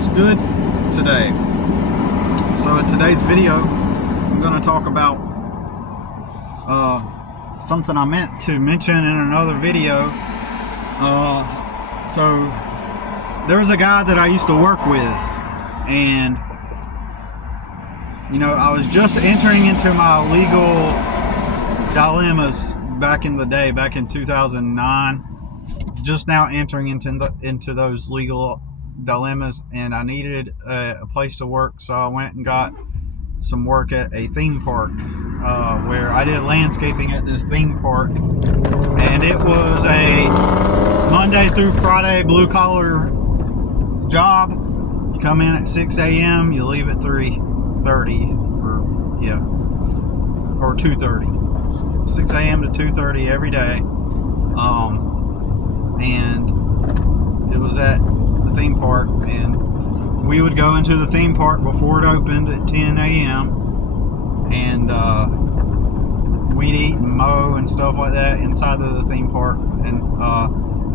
What's good today? So in today's video, I'm going to talk about something I meant to mention in another video. So there's a guy that I used to work with, and I was just entering into my legal dilemmas back in the day, back in 2009. Just now entering into those legal dilemmas, and I needed a place to work, so I went and got some work at a theme park, where I did landscaping at this theme park, and it was a Monday through Friday blue collar job. You come in at 6 a.m. you leave at 3:30 or 2:30. 6 a.m. to 2:30 every day. And it was at the theme park, and we would go into the theme park before it opened at 10 a.m. and we'd eat and mow and stuff like that inside of the theme park, and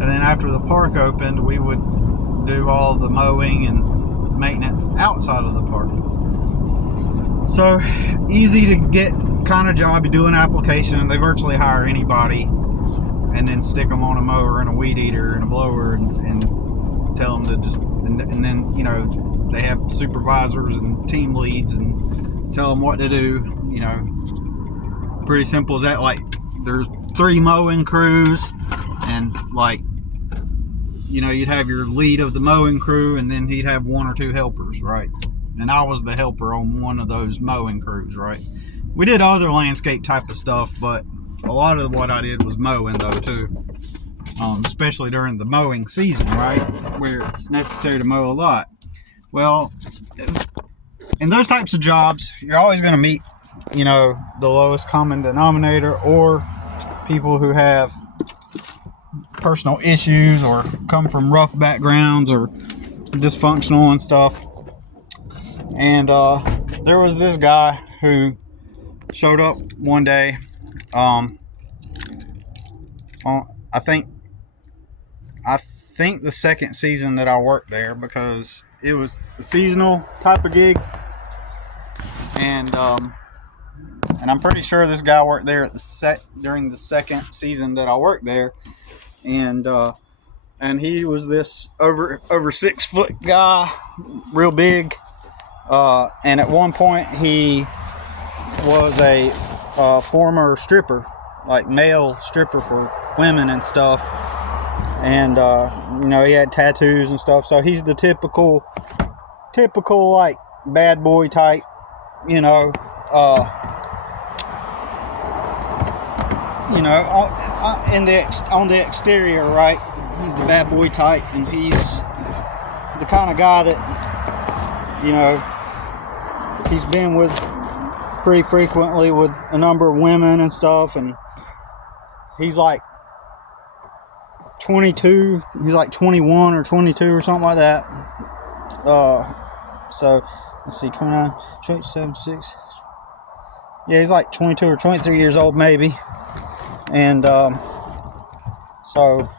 then after the park opened, we would do all the mowing and maintenance outside of the park. So easy to get kind of job. You do an application and they virtually hire anybody, and then stick them on a mower and a weed eater and a blower, and tell them to just, and then they have supervisors and team leads and tell them what to do. Pretty simple as that. Like, there's 3 mowing crews, and you'd have your lead of the mowing crew, and then he'd have 1 or 2 helpers, right? And I was the helper on one of those mowing crews, right? We did other landscape type of stuff, but a lot of what I did was mowing though too, especially during the mowing season, right, where it's necessary to mow a lot. Well, in those types of jobs, you're always going to meet, the lowest common denominator, or people who have personal issues or come from rough backgrounds or dysfunctional and stuff. And there was this guy who showed up one day. I think the second season that I worked there, because it was a seasonal type of gig, and I'm pretty sure this guy worked there at during the second season that I worked there, and he was this over 6 foot guy, real big, and at one point he was a former stripper, like male stripper for women and stuff, and he had tattoos and stuff, so he's the typical like bad boy type, on the exterior, right? He's the bad boy type, and he's the kind of guy that he's been with pretty frequently with a number of women and stuff, and he's like 22, he's like 21 or 22 or something like that. So let's see, 29, 27, 6. Yeah, he's like 22 or 23 years old maybe. And so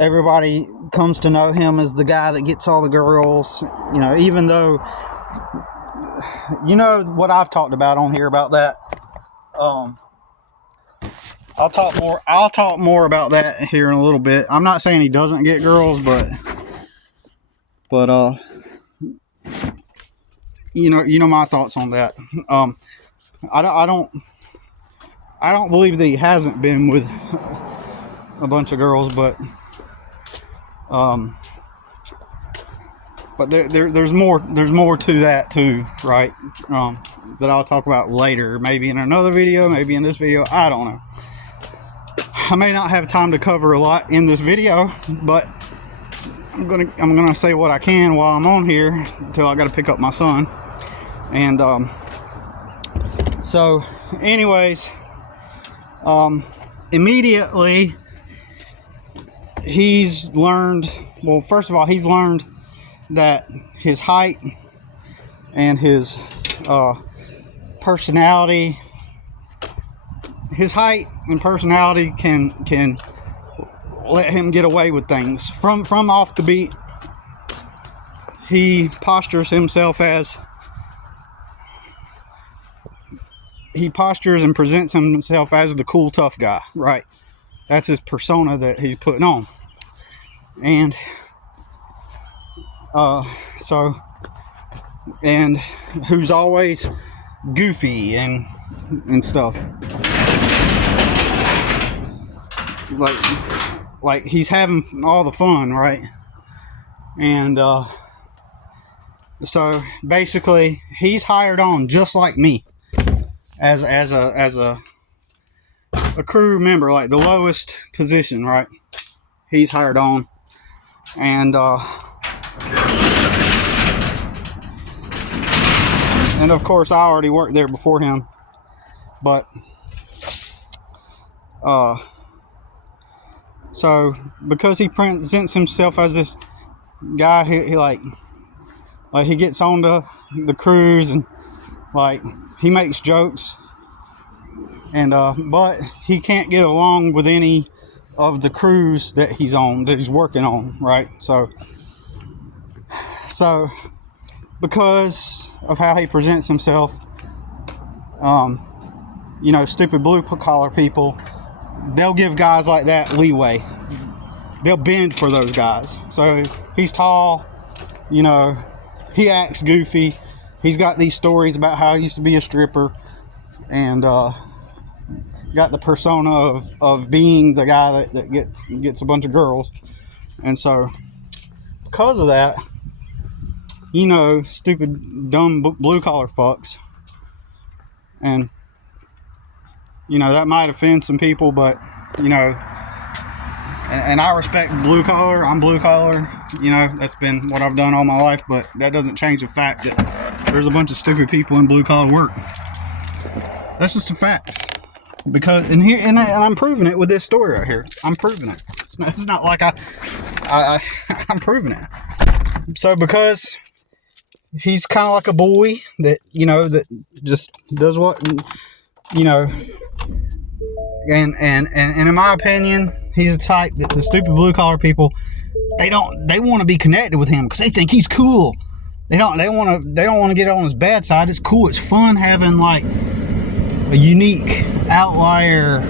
everybody comes to know him as the guy that gets all the girls, even though what I've talked about on here about that. I'll talk more about that here in a little bit. I'm not saying he doesn't get girls, but my thoughts on that. I don't believe that he hasn't been with a bunch of girls, but there's more to that too, right? That I'll talk about later, maybe in another video, maybe in this video. I don't know. I may not have time to cover a lot in this video, but I'm gonna say what I can while I'm on here until I got to pick up my son. And so, anyways, immediately he's learned. Well, first of all, he's learned that his height and his personality his height and personality can let him get away with things from off the beat. he postures himself as, he postures and presents himself as the cool tough guy, right? That's his persona that he's putting on. And and who's always goofy and stuff, like he's having all the fun, right? And so basically he's hired on just like me as a crew member, like the lowest position, right? He's hired on. And of course I already worked there before him, but so because he presents himself as this guy, he like he gets on the cruise and like he makes jokes, and but he can't get along with any of the crews that he's working on, right? So because of how he presents himself, you know, stupid blue collar people, they'll give guys like that leeway. They'll bend for those guys. So he's tall, you know, he acts goofy. He's got these stories about how he used to be a stripper, and got the persona of being the guy that gets a bunch of girls. And so because of that, you know, stupid dumb blue collar fucks, and you know that might offend some people, but you know, and I respect blue collar. I'm blue collar, you know, that's been what I've done all my life, but that doesn't change the fact that there's a bunch of stupid people in blue collar work. That's just the facts. Because and I'm proving it with this story right here. I'm proving it. It's not like I'm proving it. So because he's kind of like a boy that, you know, that just does what, you know, and in my opinion, he's the type that the stupid blue collar people, they want to be connected with him because they think he's cool. They don't want to get on his bad side. It's cool. It's fun having like a unique outlier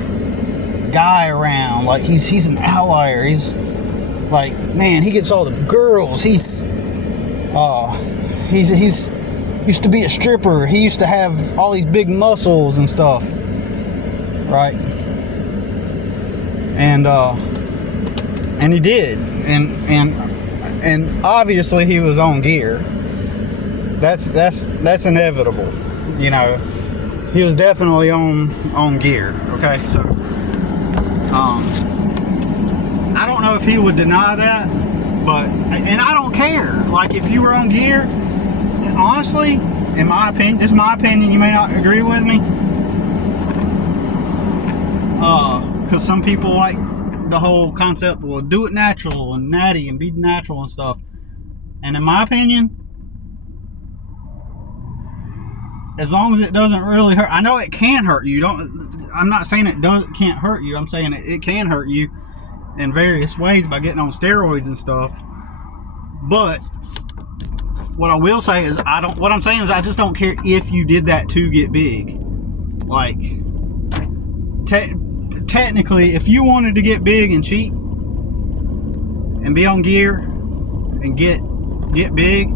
guy around. Like he's an outlier. He's like, man, he gets all the girls. He's used to be a stripper. He used to have all these big muscles and stuff, right? And he did, and obviously he was on gear. That's inevitable, you know. He was definitely on gear. Okay, so I don't know if he would deny that, but and I don't care. Like if you were on gear, honestly, in my opinion, this is my opinion. You may not agree with me, because some people like the whole concept. Well, do it natural and natty and be natural and stuff. And in my opinion, as long as it doesn't really hurt, I know it can hurt you. I'm not saying it can't hurt you. I'm saying it can hurt you in various ways by getting on steroids and stuff. But what I will say is what I'm saying is I just don't care if you did that to get big. Like technically, if you wanted to get big and cheat and be on gear and get big,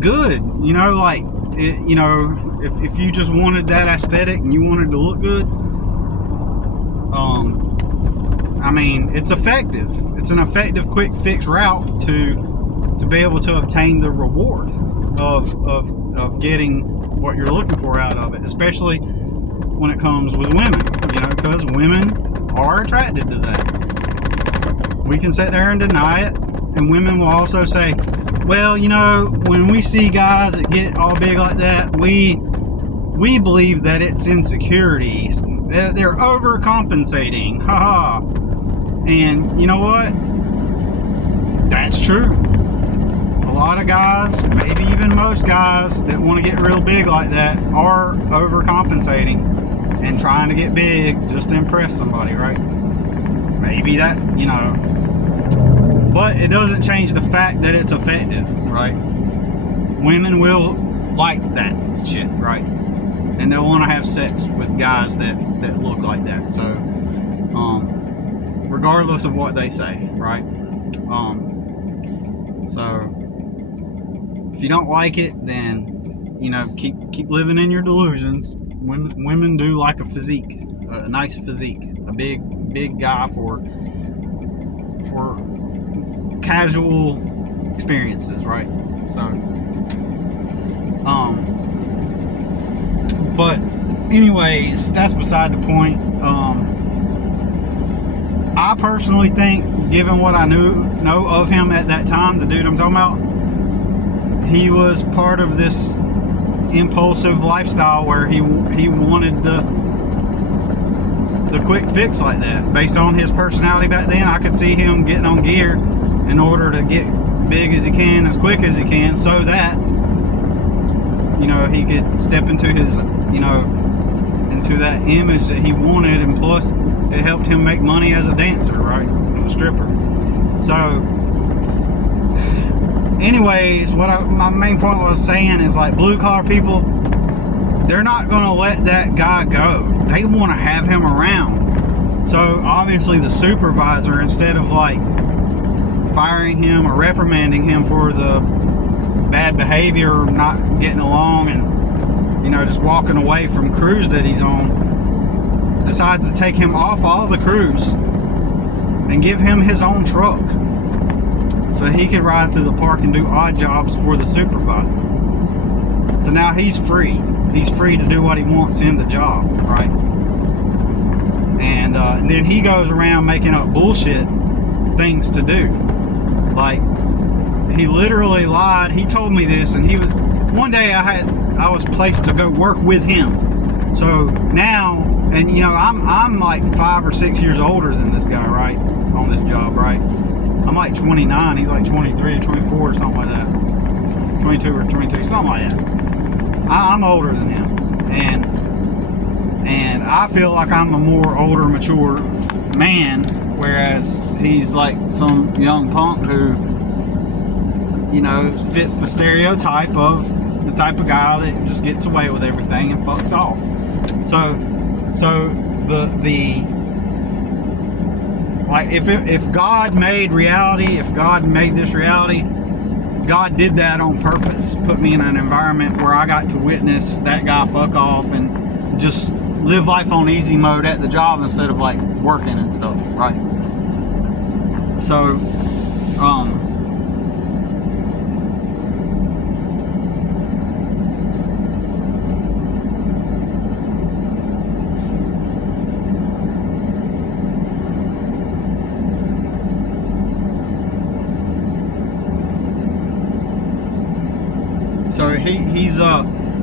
good. You know, like you know, if you just wanted that aesthetic and you wanted to look good, I mean, it's effective. It's an effective, quick fix route to be able to obtain the reward of getting what you're looking for out of it, especially when it comes with women, you know, because women are attracted to that. We can sit there and deny it, and women will also say, well, you know, when we see guys that get all big like that, we believe that it's insecurities. They're overcompensating. Haha. And you know what? That's true. A lot of guys, maybe even most guys that want to get real big like that are overcompensating and trying to get big just to impress somebody, right? Maybe that, you know. But But it doesn't change the fact that it's effective, right? Women will like that shit, right? And they'll want to have sex with guys that look like that. So, regardless of what they say, right? So if you don't like it, then keep living in your delusions. Women do like a physique, a nice physique, a big guy for casual experiences, right? So, but anyways, that's beside the point. I personally think, given what I know of him at that time, the dude I'm talking about, he was part of this impulsive lifestyle where he wanted the quick fix like that. Based on his personality back then, I could see him getting on gear in order to get big as he can, as quick as he can, so that he could step into his into that image that he wanted, and plus it helped him make money as a dancer, right? A stripper. So anyways, my main point was saying is, like, blue collar people, they're not going to let that guy go. They want to have him around. So obviously the supervisor, instead of like firing him or reprimanding him for the bad behavior, not getting along, and just walking away from crews that he's on, decides to take him off all the crews and give him his own truck so he could ride through the park and do odd jobs for the supervisor. So now he's free. He's free to do what he wants in the job, right? And then he goes around making up bullshit things to do. Like, he literally lied. He told me this, and one day I was placed to go work with him. So now, and I'm like 5 or 6 years older than this guy, right? On this job, right? I'm like 29, he's like 23 or 24 or something like that. 22 or 23, something like that. I'm older than him. And I feel like I'm a more older, mature man, whereas he's like some young punk who, fits the stereotype of the type of guy that just gets away with everything and fucks off. So like, if God made reality, if God made this reality, God did that on purpose. Put me in an environment where I got to witness that guy fuck off and just live life on easy mode at the job instead of like working and stuff, right? So,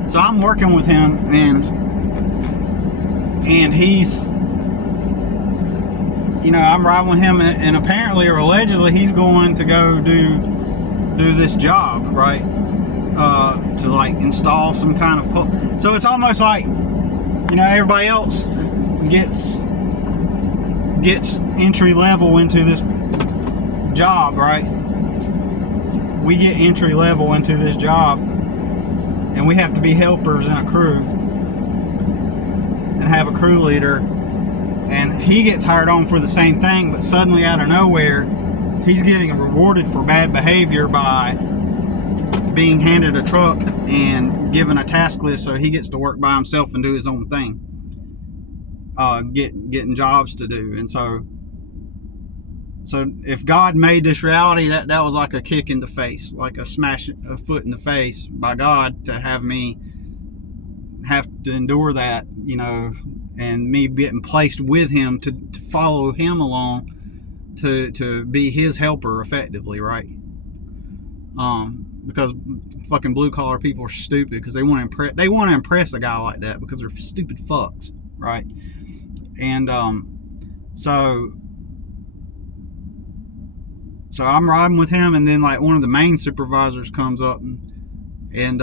so I'm working with him, and he's, I'm riding with him, and apparently or allegedly he's going to go do this job, right? To like install some kind of so it's almost like, everybody else gets entry level into this job, right? We get entry level into this job, and we have to be helpers in a crew and have a crew leader, and he gets hired on for the same thing, but suddenly out of nowhere he's getting rewarded for bad behavior by being handed a truck and given a task list, so he gets to work by himself and do his own thing, getting jobs to do. And so if God made this reality, that was like a kick in the face, like a foot in the face by God, to have me have to endure that, and me getting placed with him to follow him along, to be his helper effectively, right? Because fucking blue collar people are stupid, because they want to impress a guy like that, because they're stupid fucks, right? And so I'm riding with him, and then like one of the main supervisors comes up and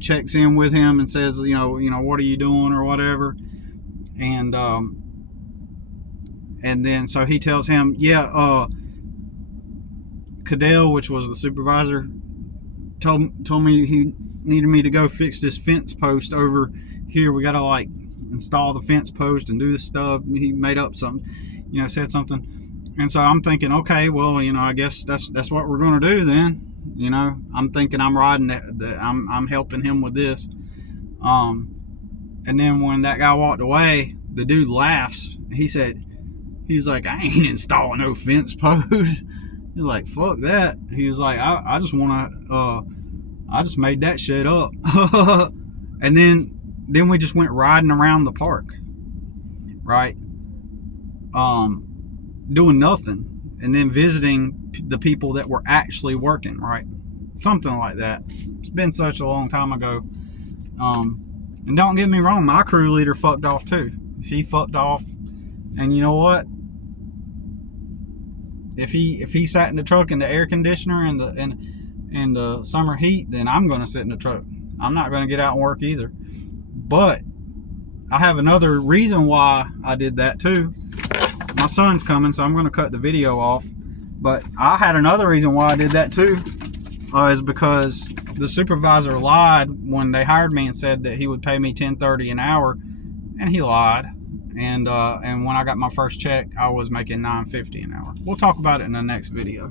checks in with him and says, what are you doing or whatever, and then so he tells him, Cadell, which was the supervisor, told me he needed me to go fix this fence post over here. We gotta like install the fence post and do this stuff. He made up something, you know, said something, and so I'm thinking, okay, well, you know, I guess that's what we're gonna do then. You know, I'm thinking I'm riding I'm helping him with this. And then when that guy walked away, the dude laughs. He's like, I ain't installing no fence post. He's like, fuck that. He was like, I just I just made that shit up. And then we just went riding around the park, right? Doing nothing, and then visiting the people that were actually working, right? Something like that. It's been such a long time ago. And don't get me wrong, my crew leader fucked off too. He fucked off, and you know what? If he sat in the truck in the air conditioner and the summer heat, then I'm gonna sit in the truck. I'm not gonna get out and work either. But I have another reason why I did that too. My son's coming, so I'm gonna cut the video off. But I had another reason why I did that too, is because the supervisor lied when they hired me and said that he would pay me $10.30 an hour, and he lied. And when I got my first check, I was making $9.50 an hour. We'll talk about it in the next video.